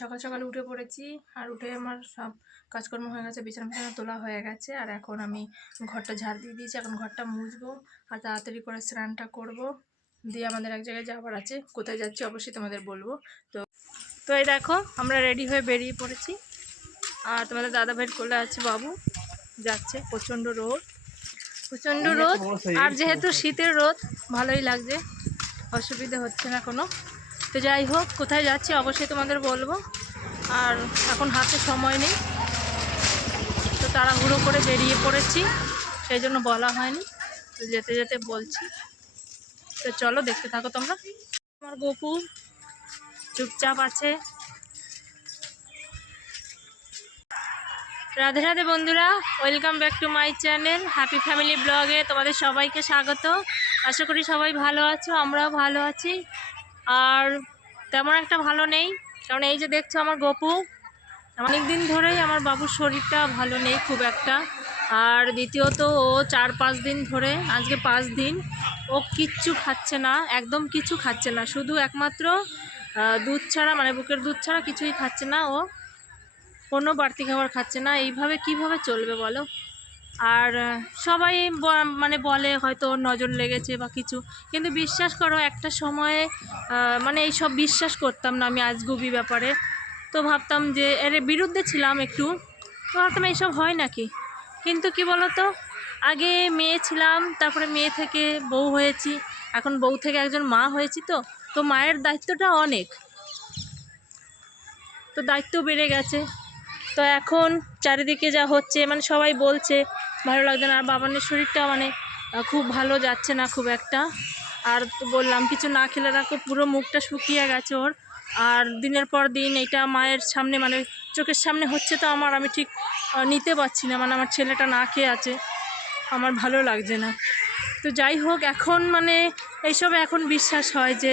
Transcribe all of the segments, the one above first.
সকাল সকাল উঠে পড়েছি। আর উঠে আমার সব কাজকর্ম হয়ে গেছে, বিছানা বিছানা তোলা হয়ে গেছে। আর এখন আমি ঘরটা ঝাড় দিয়ে দিয়েছি, এখন ঘরটা মুছবো আর তাড়াতাড়ি করে স্নানটা করব, দিয়ে আমাদের এক জায়গায় যাওয়ার আছে। কোথায় যাচ্ছি অবশ্যই তোমাদের বলবো। তো তো এই দেখো আমরা রেডি হয়ে বেরিয়ে পড়েছি। আর তোমাদের দাদা ভাইয়ের কোলে আছে বাবু, যাচ্ছে। প্রচণ্ড রোদ, প্রচণ্ড রোদ। আর যেহেতু শীতের রোদ ভালোই লাগছে, অসুবিধা হচ্ছে না কোনো। তো যাই হোক, কোথায় যাচ্ছি অবশ্যই তোমাদের বলবো। আর এখন হাতে সময় নেই, তো তাড়াহুড়ো করে বেরিয়ে পড়েছি, সেই জন্য বলা হয়নি। তো যেতে যেতে বলছি। তো চলো দেখতে থাকো তোমরা। আমার গপু চুপচাপ আছে। রাধে রাধে বন্ধুরা, welcome back to my channel happy family ব্লগে তোমাদের সবাইকে স্বাগত। আশা করি সবাই ভালো আছো, আমরাও ভালো আছি। আর তেমন একটা ভালো নেই, কারণ এই যে দেখছো আমার গপু, অনেক দিন ধরেই আমার বাবুর শরীরটা ভালো নেই খুব একটা। আর দ্বিতীয়ত ও 4-5 দিন ধরে, আজকে 5 দিন, ও কিচ্ছু খাচ্ছে না, একদম কিছু খাচ্ছে না। শুধু একমাত্র দুধ ছাড়া, মানে বুকের দুধ ছাড়া কিছুই খাচ্ছে না। ও কোনো বাড়তি খাবার খাচ্ছে না। এইভাবে কিভাবে চলবে বলো? আর সবাই মানে বলে হয়তো ওর নজর লেগেছে বা কিছু, কিন্তু বিশ্বাস করো একটা সময়ে মানে এইসব বিশ্বাস করতাম না আমি আজগুবি ব্যাপারে। তো ভাবতাম যে এর বিরুদ্ধে ছিলাম একটু, তো ভাবতাম এইসব হয় নাকি। কিন্তু কি বলো তো, আগে মেয়ে ছিলাম, তারপরে মেয়ে থেকে বউ হয়েছি, এখন বউ থেকে একজন মা হয়েছি। তো তো মায়ের দায়িত্বটা অনেক, তো দায়িত্ব বেড়ে গেছে। তো এখন চারিদিকে যা হচ্ছে, মানে সবাই বলছে ভালো লাগছে না। আর বাবানের শরীরটা মানে খুব ভালো যাচ্ছে না খুব একটা। আর তো বললাম কিছু না খেলে রাখো, পুরো মুখটা শুকিয়ে গেছে ওর। আর দিনের পর দিন এটা মায়ের সামনে, মানে চোখের সামনে হচ্ছে, তো আমি ঠিক নিতে পারছি না। মানে আমার ছেলেটা না খেয়ে আছে, আমার ভালো লাগছে না। তো যাই হোক, এখন মানে এইসব এখন বিশ্বাস হয় যে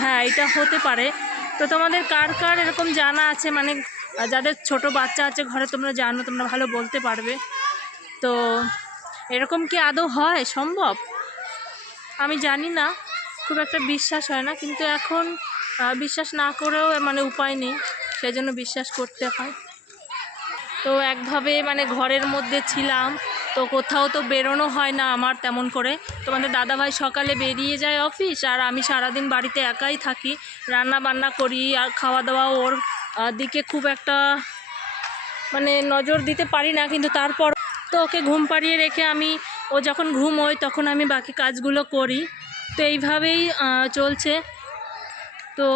হ্যাঁ এটা হতে পারে। তো তোমাদের কার কার এরকম জানা আছে, মানে যাদের ছোট বাচ্চা আছে ঘরে, তোমরা জানো, তোমরা ভালো বলতে পারবে। তো এরকম কি আদৌ হয় সম্ভব? আমি জানি না, খুব একটা বিশ্বাস হয় না। কিন্তু এখন বিশ্বাস না করেও মানে উপায় নেই, সেই জন্য বিশ্বাস করতে হয়। তো একভাবে মানে ঘরের মধ্যে ছিলাম, তো কোথাও তো বেরোনো হয় না আমার তেমন করে। তোমাদের দাদাভাই সকালে বেরিয়ে যায় অফিস, আর আমি সারাদিন বাড়িতে একাই থাকি, রান্না বান্না করি। আর খাওয়া দাওয়া ওর দিকে খুব একটা মানে নজর দিতে পারি না, কিন্তু তারপর তো ওকে ঘুম পাড়িয়ে রেখে আমি, ও যখন ঘুমোয় তখন আমি বাকি কাজগুলো করি। তো এইভাবেই চলছে। তো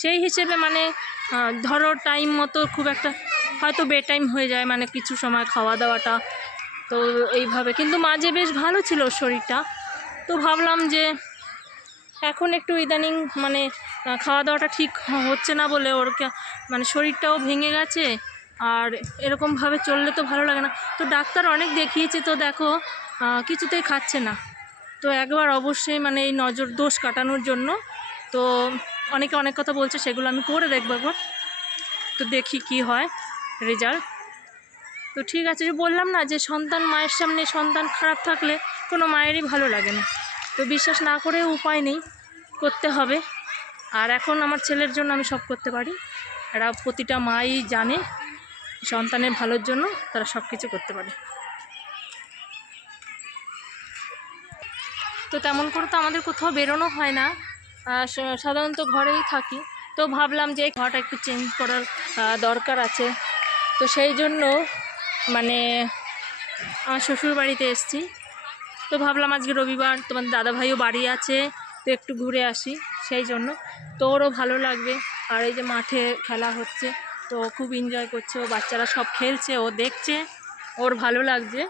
সেই হিসেবে মানে ধরো টাইম মতো খুব একটা হয়তো বে টাইম হয়ে যায়, মানে কিছু সময় খাওয়া দাওয়াটা। তো এইভাবে কিন্তু মাঝে বেশ ভালো ছিল শরীরটা। তো ভাবলাম যে এখন একটু ইদানিং মানে খাওয়া দাওয়াটা ঠিক হচ্ছে না বলে ওর মানে শরীরটাও ভেঙে গেছে। আর এরকমভাবে চললে তো ভালো লাগে না। তো ডাক্তার অনেক দেখিয়েছে, তো দেখো কিছুতেই খাচ্ছে না। তো একবার অবশ্যই মানে এই নজর দোষ কাটানোর জন্য, তো অনেকে অনেক কথা বলছে, সেগুলো আমি করে দেখবো একবার। তো দেখি কি হয় রেজাল্ট। তো ঠিক আছে, যে বললাম না যে সন্তান মায়ের সামনে, সন্তান খারাপ থাকলে কোনো মায়েরই ভালো লাগে না। তো বিশ্বাস না করে উপায় নেই, করতে হবে। আর এখন আমার ছেলের জন্য আমি সব করতে পারি। এরা প্রতিটা মাই জানে সন্তানের ভালোর জন্য তারা সব কিছু করতে পারে। তো তেমন করে তো আমাদের কোথাও বেরোনো হয় না, সাধারণত ঘরেই থাকি। তো ভাবলাম যে ঘরটা একটু চেঞ্জ করার দরকার আছে। তো সেই জন্য মানে আমার শ্বশুর বাড়িতে এসেছি। তো ভাবলাম আজকে রবিবার, তোমার দাদাভাইও বাড়ি আছে, তো একটু ঘুরে আসি, সেই জন্য। তো ওরও ভালো লাগবে। আর এই যে মাঠে খেলা হচ্ছে, তো খুব এনজয় করছে, ও বাচ্চারা সব খেলছে, ও দেখছে, ওর ভালো লাগছে।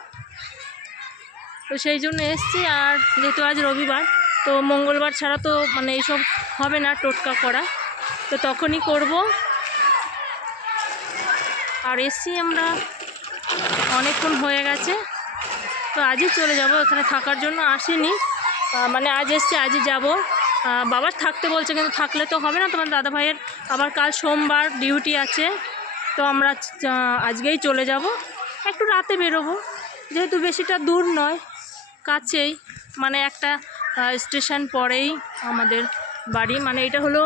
তো সেই জন্য এসছি। আর যেহেতু আজ রবিবার, তো মঙ্গলবার ছাড়া তো মানে এইসব হবে না টোটকা করা, তো তখনই করব। আর এসছি আমরা অনেকক্ষণ হয়ে গেছে, তো আজই চলে যাব। এখানে থাকার জন্য আসিনি, মানে আজ এসছি আজই যাব। বাবার থাকতে বলছে, কিন্তু থাকলে তো হবে না, তোমার দাদাভাইয়ের আবার কাল সোমবার ডিউটি আছে। তো আমরা আজকেই চলে যাব, একটু রাতে বেরোবো, যেহেতু বেশিটা দূর নয়, কাছেই, মানে একটা স্টেশন পরেই আমাদের বাড়ি। মানে এটা হলো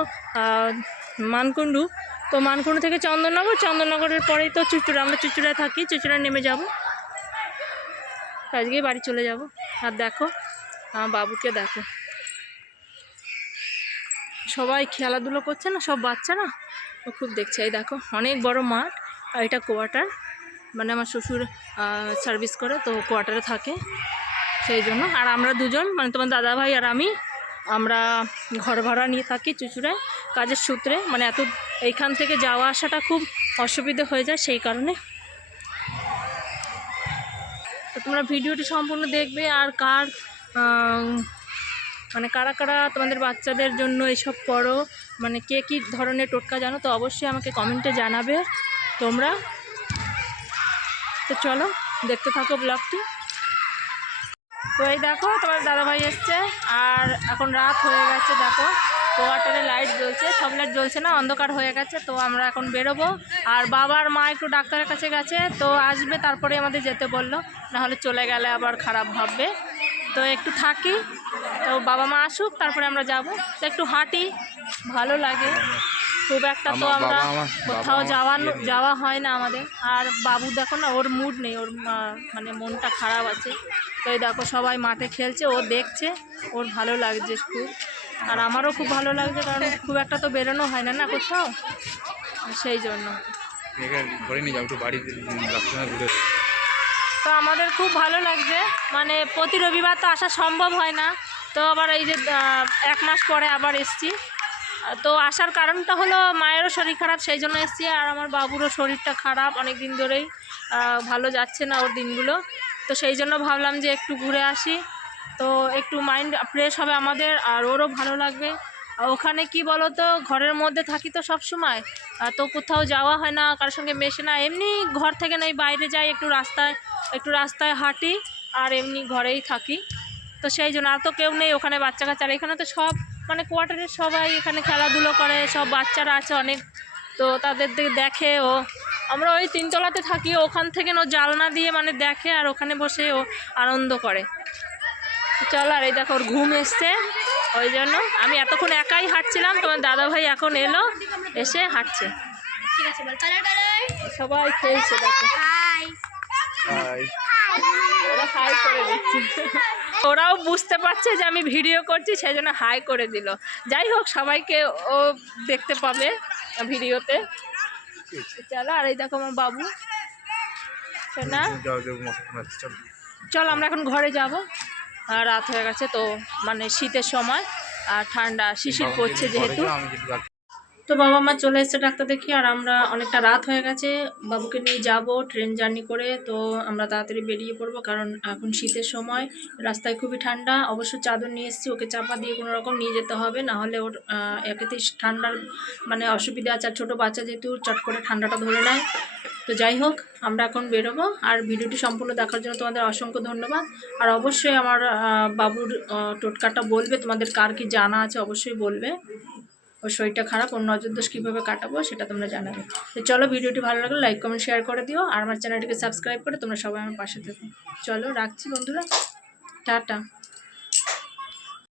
মানকুণ্ডু, তো মানকুনি থেকে চন্দননগর, চন্দননগরের পরেই তো চুচুড়া, আমরা চুচুড়ায় থাকি, চুচুড়ায় নেমে যাব, আজকেই বাড়ি চলে যাব। আর দেখো আমার বাবুকে দেখো, সবাই খেলাধুলো করছে না, সব বাচ্চারা ও খুব দেখছে। এই দেখো অনেক বড় মাঠ, আর এটা কোয়ার্টার, মানে আমার শ্বশুর সার্ভিস করে তো কোয়ার্টারে থাকে সেই জন্য। আর আমরা দুজন মানে তোমার দাদাভাই আর আমি, আমরা ঘর ভাড়া নিয়ে থাকি চুচুড়ায় কাজের সূত্রে, মানে এত এইখান থেকে যাওয়া আসাটা খুব অসুবিধে হয়ে যায় সেই কারণে। তো তোমরা ভিডিওটি সম্পূর্ণ দেখবে। আর কার মানে কারা কারা তোমাদের বাচ্চাদের জন্য এসব করো, মানে কে কী ধরনের টোটকা জানো, তো অবশ্যই আমাকে কমেন্টে জানাবে তোমরা। তো চলো দেখতে থাকো ব্লগটি। তো এই দেখো তোমার দাদাভাই এসছে, আর এখন রাত হয়ে গেছে, দেখো কোয়ার্টারে লাইট জ্বলছে, সব লাইট জ্বলছে না, অন্ধকার হয়ে গেছে। তো আমরা এখন বেরোবো, আর বাবার মা একটু ডাক্তারের কাছে গেছে, তো আসবে তারপরে আমাদের যেতে বললো, নাহলে চলে গেলে আবার খারাপ ভাববে। তো একটু থাকি, তো বাবা মা আসুক তারপরে আমরা যাব। তো একটু হাঁটি, ভালো লাগে খুব একটা, তো আমরা কোথাও যাওয়া হয় না আমাদের। আর বাবু দেখো না, ওর মুড নেই, ওর মানে মনটা খারাপ আছে। তো এই দেখো সবাই মাঠে খেলছে, ও দেখছে, ওর ভালো লাগছে খুব, আর আমারও খুব ভালো লাগছে, কারণ খুব একটা তো বেরোনো হয় না না কোথাও, সেই জন্য। তো আমাদের খুব ভালো লাগছে, মানে প্রতি রবিবার তো আসা সম্ভব হয় না, তো আবার এই যে 1 মাস পরে আবার এসছি। তো আসার কারণটা হলো মায়েরও শরীর খারাপ, সেই জন্য এসছি, আর আমার বাবুরও শরীরটা খারাপ অনেক দিন ধরেই, ভালো যাচ্ছে না ওর দিনগুলো। তো সেই জন্য ভাবলাম যে একটু ঘুরে আসি, তো একটু মাইন্ড ফ্রেশ হবে আমাদের, আর ওরও ভালো লাগবে। ওখানে কি বলো তো, ঘরের মধ্যে থাকি তো সব সময়, তো কোথাও যাওয়া হয় না, কারোর সঙ্গে মেশে না, এমনি ঘর থেকে নয় বাইরে যাই, একটু রাস্তায় হাঁটি, আর এমনি ঘরেই থাকি। তো সেই জন্য, আর তো কেউ নেই ওখানে, বাচ্চা কাচ্চারা এখানে তো সব মানে কোয়ার্টারের সবাই এখানে খেলাধুলো করে, সব বাচ্চারা আছে অনেক, তো তাদের দেখে ও। আমরা ওই 3 তলাতে থাকি, ওখান থেকে ও জানলা দিয়ে মানে দেখে, আর ওখানে বসে ও আনন্দ করে। চল, আর এই দেখো ওর ঘুম এসছে, ওই জন্য আমি এতক্ষণ একাই হাঁটছিলাম, তোমার দাদাভাই এখন এলো, এসে হাঁটছে, সবাই খেলছে দেখো, ওরা হাই করে দিচ্ছে, ওরাও বুঝতে পারছে যে আমি ভিডিও করছি, সেই জন্য হাই করে দিল। যাই হোক, সবাইকে ও দেখতে পাবে ভিডিওতে। চলো, আর এই দেখো আমার বাবু, না চল আমরা এখন ঘরে যাব, আর রাত হয়ে গেছে, তো মানে শীতের সময়, আর ঠান্ডা শিশির পড়ছে যেহেতু। তো বাবা মা চলে এসছে ডাক্তার দেখি, আর আমরা অনেকটা রাত হয়ে গেছে, বাবুকে নিয়ে যাব ট্রেন জার্নি করে, তো আমরা তাড়াতাড়ি বেরিয়ে পড়বো, কারণ এখন শীতের সময়, রাস্তায় খুবই ঠান্ডা। অবশ্য চাদর নিয়ে এসেছি, ওকে চাপা দিয়ে কোনো রকম নিয়ে যেতে হবে, নাহলে ওর একেতেই ঠান্ডার মানে অসুবিধা আছে, আর ছোটো বাচ্চা যেহেতু চট করে ঠান্ডাটা ধরে নেয়। তো যাই হোক, আমরা এখন বেরোবো, আর ভিডিওটি সম্পূর্ণ দেখার জন্য তোমাদের অসংখ্য ধন্যবাদ। আর অবশ্যই আমার বাবুর টোটকাটা বলবে, তোমাদের কার কি জানা আছে অবশ্যই বলবে, ওর শরীরটা খারাপ, ওর নজর দোষ কীভাবে কাটাবো সেটা তোমরা জানাবে। তো চলো, ভিডিওটি ভালো লাগলে লাইক কমেন্ট শেয়ার করে দিও, আর আমার চ্যানেলটিকে সাবস্ক্রাইব করে তোমরা সবাই আমার পাশে থেকো। চলো রাখছি বন্ধুরা, টাটা।